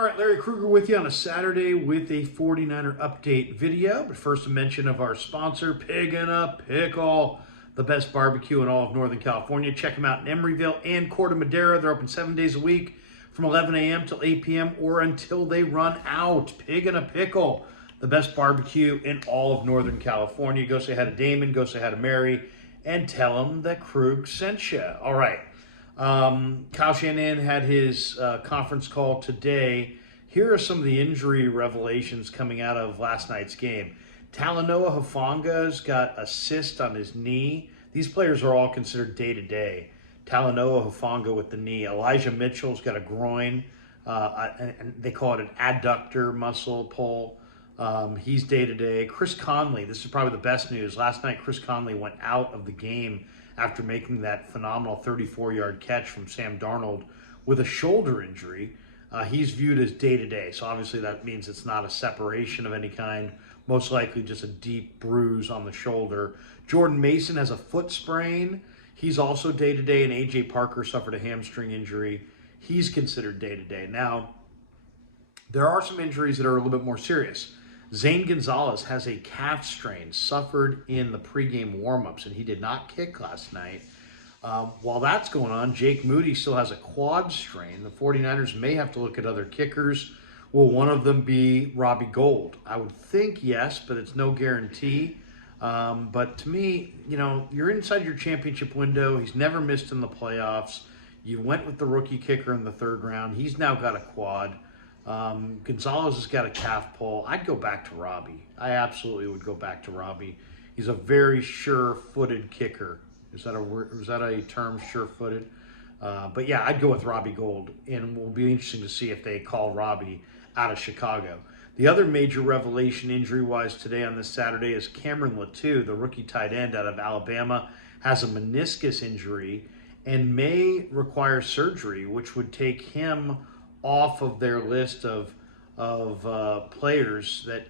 All right, Larry Krueger with you on a Saturday with a 49er update video. But first, a mention of our sponsor, Pig and a Pickle, the best barbecue in all of Northern California. Check them out in Emeryville and Corte Madera. They're open 7 days a week from 11 a.m. till 8 p.m. or until they run out. Pig and a Pickle, the best barbecue in all of Northern California. Go say hi to Damon, go say hi to Mary, and tell them that Krug sent you. All right. Kyle Shanahan had his conference call today. Here are some of the injury revelations coming out of last night's game. Talanoa Hufanga's got a cyst on his knee. These players are all considered day-to-day. Talanoa Hufanga with the knee. Elijah Mitchell's got a groin, and they call it an adductor muscle pull. He's day-to-day. Chris Conley, this is probably the best news. Last night, Chris Conley went out of the game after making that phenomenal 34-yard catch from Sam Darnold with a shoulder injury. He's viewed as day-to-day, so obviously that means it's not a separation of any kind, most likely just a deep bruise on the shoulder. Jordan Mason has a foot sprain. He's also day-to-day, and A.J. Parker suffered a hamstring injury. He's considered day-to-day. Now, there are some injuries that are a little bit more serious. Zane Gonzalez has a calf strain, suffered in the pregame warmups, and he did not kick last night. While that's going on, Jake Moody still has a quad strain. The 49ers may have to look at other kickers. Will one of them be Robbie Gould? I would think yes, but it's no guarantee. But to me, you're inside your championship window. He's never missed in the playoffs. You went with the rookie kicker in the third round. He's now got a quad. Gonzalez has got a calf pull. I'd go back to Robbie. I absolutely would go back to Robbie. He's a very sure-footed kicker. Is that a word? Is that a term, sure-footed? But yeah, I'd go with Robbie Gould, and it will be interesting to see if they call Robbie out of Chicago. The other major revelation injury-wise today on this Saturday is Cameron Latu, the rookie tight end out of Alabama, has a meniscus injury and may require surgery, which would take him off of their list of players that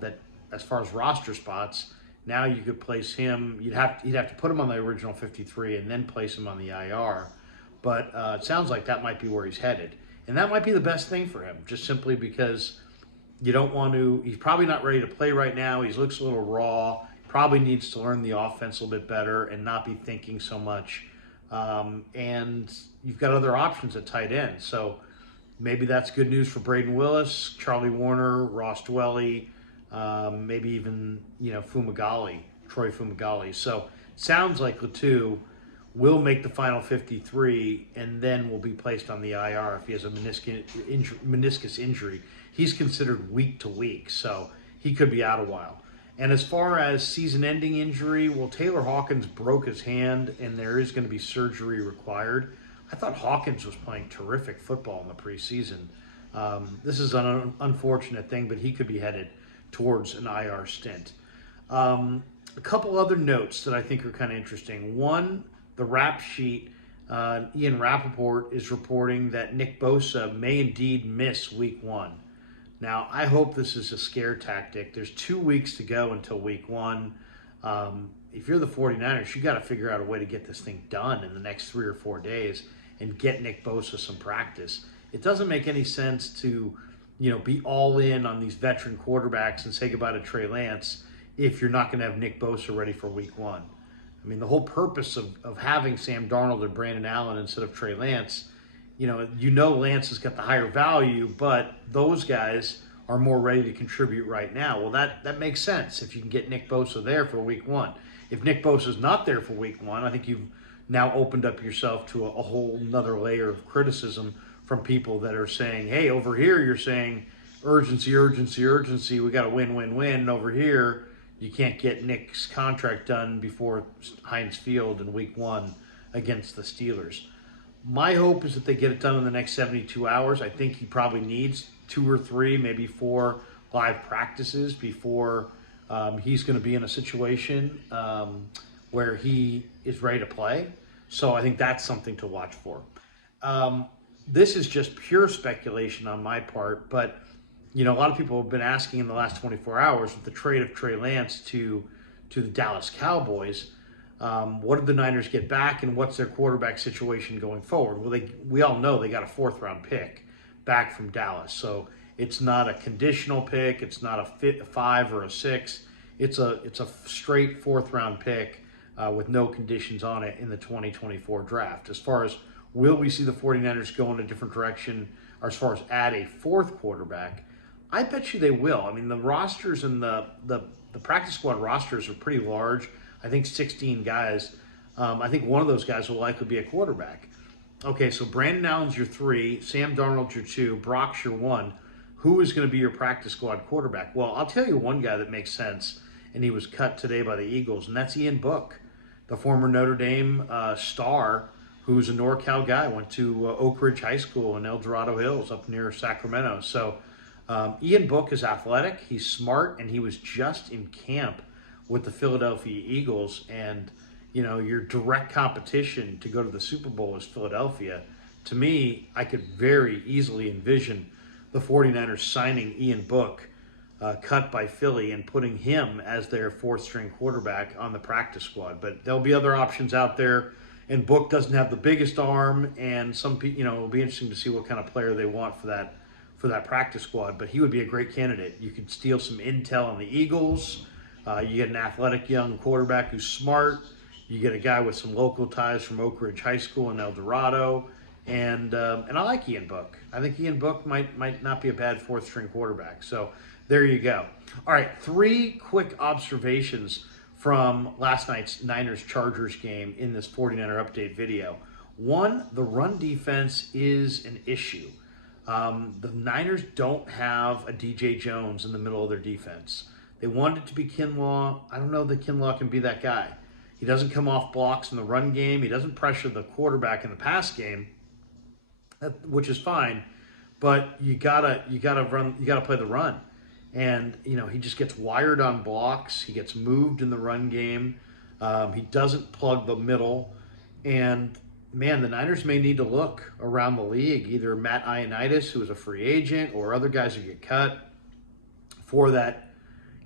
that as far as roster spots. Now you could place him. You'd have to put him on the original 53 and then place him on the IR. But it sounds like that might be where he's headed, and that might be the best thing for him, just simply because you don't want to. He's probably not ready to play right now. He looks a little raw. Probably needs to learn the offense a little bit better and not be thinking so much. And you've got other options at tight end, so maybe that's good news for Braden Willis, Charlie Warner, Ross Dwelly. Maybe even, Troy Fumagalli. So sounds like Latu will make the final 53 and then will be placed on the IR if he has a meniscus injury. He's considered week to week, so he could be out a while. And as far as season-ending injury, well, Taylor Hawkins broke his hand, and there is going to be surgery required. I thought Hawkins was playing terrific football in the preseason. This is an unfortunate thing, but he could be headed towards an IR stint. A couple other notes that I think are kind of interesting. One, the rap sheet, Ian Rappaport is reporting that Nick Bosa may indeed miss week 1. Now, I hope this is a scare tactic. There's 2 weeks to go until week 1. If you're the 49ers, you got to figure out a way to get this thing done in the next 3 or 4 days and get Nick Bosa some practice. It doesn't make any sense to be all in on these veteran quarterbacks and say goodbye to Trey Lance if you're not going to have Nick Bosa ready for week 1. I mean, the whole purpose of having Sam Darnold or Brandon Allen instead of Trey Lance, Lance has got the higher value, but those guys are more ready to contribute right now. Well, that makes sense if you can get Nick Bosa there for week 1. If Nick Bosa is not there for week 1, I think you've now opened up yourself to a whole nother layer of criticism from people that are saying, hey, over here you're saying urgency, urgency, urgency, we got to win, win, win. And over here, you can't get Nick's contract done before Heinz Field in week 1 against the Steelers. My hope is that they get it done in the next 72 hours. I think he probably needs 2 or 3, maybe 4 live practices before he's going to be in a situation where he is ready to play. So I think that's something to watch for. This is just pure speculation on my part, but a lot of people have been asking in the last 24 hours with the trade of Trey Lance to the Dallas Cowboys, what did the Niners get back and what's their quarterback situation going forward? Well, we all know they got a 4th round pick, back from Dallas. So it's not a conditional pick. It's not a 5 or a 6. It's a straight 4th round pick with no conditions on it in the 2024 draft. As far as will we see the 49ers go in a different direction, or as far as add a 4th quarterback, I bet you they will. I mean, the rosters and the practice squad rosters are pretty large. I think 16 guys. I think one of those guys will likely be a quarterback. Okay, so Brandon Allen's your 3, Sam Darnold's your 2, Brock's your 1. Who is going to be your practice squad quarterback? Well, I'll tell you one guy that makes sense, and he was cut today by the Eagles, and that's Ian Book, the former Notre Dame star, who's a NorCal guy, went to Oak Ridge High School in El Dorado Hills up near Sacramento. So Ian Book is athletic, he's smart, and he was just in camp with the Philadelphia Eagles, and your direct competition to go to the Super Bowl is Philadelphia. To me, I could very easily envision the 49ers signing Ian Book, cut by Philly, and putting him as their 4th-string quarterback on the practice squad. But there'll be other options out there, and Book doesn't have the biggest arm, and some people, it'll be interesting to see what kind of player they want for that practice squad. But he would be a great candidate. You could steal some intel on the Eagles. You get an athletic young quarterback who's smart. You get a guy with some local ties from Oak Ridge High School in El Dorado, and I like Ian Book. I think Ian Book might not be a bad 4th-string quarterback. So there you go. All right, 3 quick observations from last night's Niners-Chargers game in this 49er update video. 1, the run defense is an issue. The Niners don't have a DJ Jones in the middle of their defense. They want it to be Kinlaw. I don't know that Kinlaw can be that guy. He doesn't come off blocks in the run game. He doesn't pressure the quarterback in the pass game, which is fine. But you gotta play the run, and he just gets wired on blocks. He gets moved in the run game. He doesn't plug the middle, and man, the Niners may need to look around the league, either Matt Ioannidis, who is a free agent, or other guys who get cut, for that.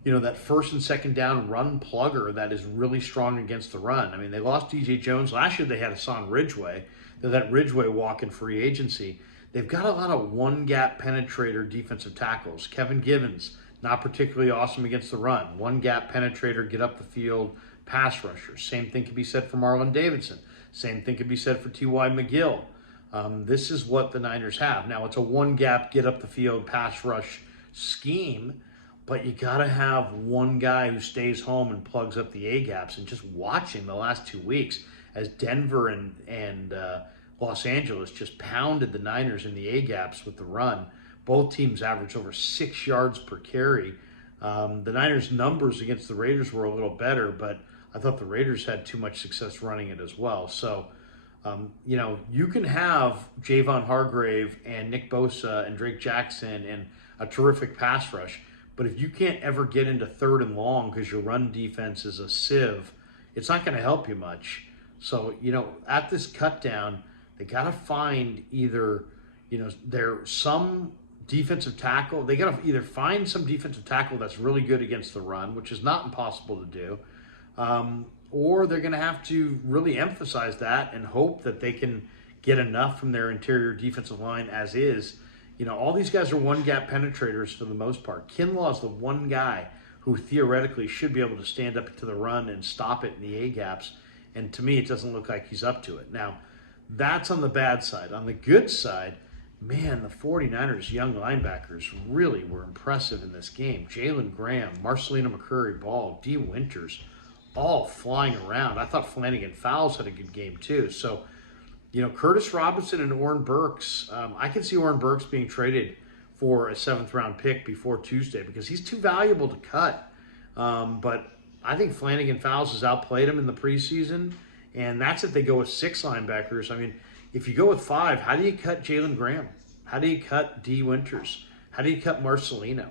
That 1st and 2nd down run plugger that is really strong against the run. I mean, they lost DJ Jones. Last year they had Hassan Ridgeway. They let Ridgeway walk in free agency. They've got a lot of one-gap penetrator defensive tackles. Kevin Givens, not particularly awesome against the run. One-gap penetrator, get up the field, pass rusher. Same thing can be said for Marlon Davidson. Same thing can be said for T.Y. McGill. This is what the Niners have. Now, it's a one-gap, get up the field, pass rush scheme, but you got to have one guy who stays home and plugs up the A-gaps. And just watching the last 2 weeks as Denver and Los Angeles just pounded the Niners in the A-gaps with the run. Both teams averaged over 6 yards per carry. The Niners' numbers against the Raiders were a little better, but I thought the Raiders had too much success running it as well. So, you can have Javon Hargrave and Nick Bosa and Drake Jackson and a terrific pass rush, but if you can't ever get into 3rd and long because your run defense is a sieve, it's not going to help you much. So, at this cut down, they got to find either, there's some defensive tackle. They got to either find some defensive tackle that's really good against the run, which is not impossible to do, or they're going to have to really emphasize that and hope that they can get enough from their interior defensive line as is. All these guys are one-gap penetrators for the most part. Kinlaw is the one guy who theoretically should be able to stand up to the run and stop it in the A-gaps, and to me, it doesn't look like he's up to it. Now, that's on the bad side. On the good side, man, the 49ers' young linebackers really were impressive in this game. Jalen Graham, Marcelino McCurry-Ball, D. Winters, all flying around. I thought Flanagan Fowles had a good game too. So, Curtis Robinson and Oren Burks, I can see Oren Burks being traded for a 7th-round pick before Tuesday because he's too valuable to cut. But I think Flanagan Fowles has outplayed him in the preseason, and that's if they go with 6 linebackers. I mean, if you go with 5, how do you cut Jalen Graham? How do you cut D. Winters? How do you cut Marcelino?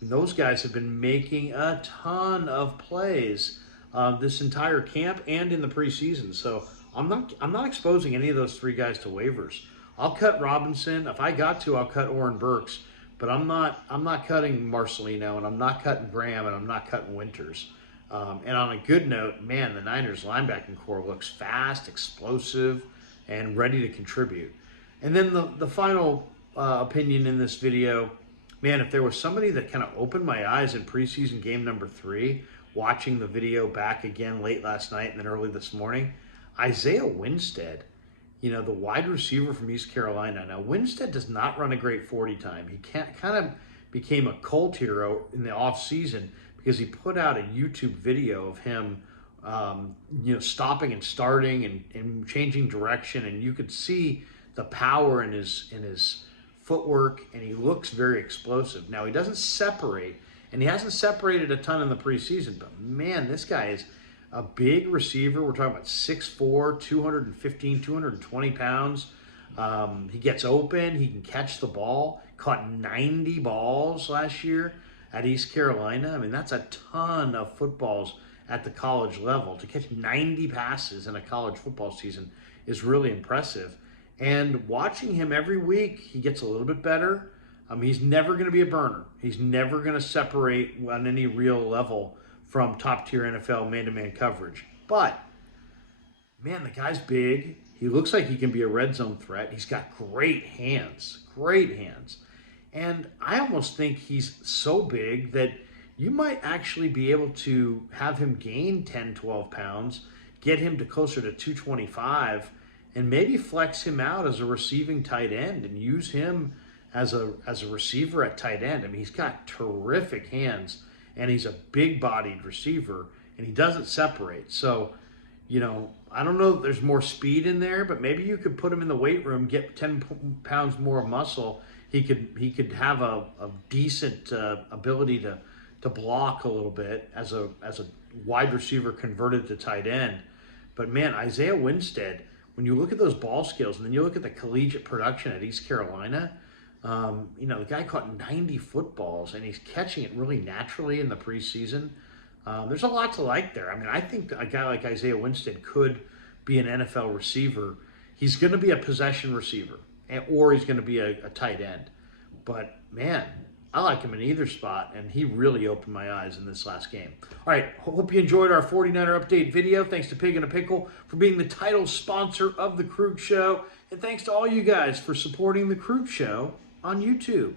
And those guys have been making a ton of plays this entire camp and in the preseason. So I'm not exposing any of those 3 guys to waivers. I'll cut Robinson. If I got to, I'll cut Oren Burks. But I'm not cutting Marcelino, and I'm not cutting Graham, and I'm not cutting Winters. And on a good note, man, the Niners linebacking core looks fast, explosive, and ready to contribute. And then the final opinion in this video. Man, if there was somebody that kind of opened my eyes in preseason game number 3, watching the video back again late last night and then early this morning, Isaiah Winstead, the wide receiver from East Carolina. Now, Winstead does not run a great 40 time. He kind of became a cult hero in the offseason because he put out a YouTube video of him, stopping and starting and changing direction, and you could see the power in his footwork, and he looks very explosive. Now, he doesn't separate, and he hasn't separated a ton in the preseason, but man, this guy is a big receiver. We're talking about 6'4", 215, 220 pounds. He gets open. He can catch the ball. Caught 90 balls last year at East Carolina. I mean, that's a ton of footballs at the college level. To catch 90 passes in a college football season is really impressive. And watching him every week, he gets a little bit better. He's never going to be a burner. He's never going to separate on any real level from top-tier NFL man-to-man coverage. But, man, the guy's big. He looks like he can be a red zone threat. He's got great hands. And I almost think he's so big that you might actually be able to have him gain 10, 12 pounds, get him to closer to 225, and maybe flex him out as a receiving tight end and use him as a receiver at tight end. I mean, he's got terrific hands, and he's a big-bodied receiver, and he doesn't separate. So, I don't know if there's more speed in there, but maybe you could put him in the weight room, get 10 pounds more of muscle. He could have a decent ability to block a little bit as a wide receiver converted to tight end. But, man, Isaiah Winstead, when you look at those ball skills and then you look at the collegiate production at East Carolina, the guy caught 90 footballs and he's catching it really naturally in the preseason. There's a lot to like there. I mean, I think a guy like Isaiah Winstead could be an NFL receiver. He's going to be a possession receiver, or he's going to be a tight end. But, man, I like him in either spot, and he really opened my eyes in this last game. All right, hope you enjoyed our 49er update video. Thanks to Pig and a Pickle for being the title sponsor of The Krug Show. And thanks to all you guys for supporting The Krug Show on YouTube.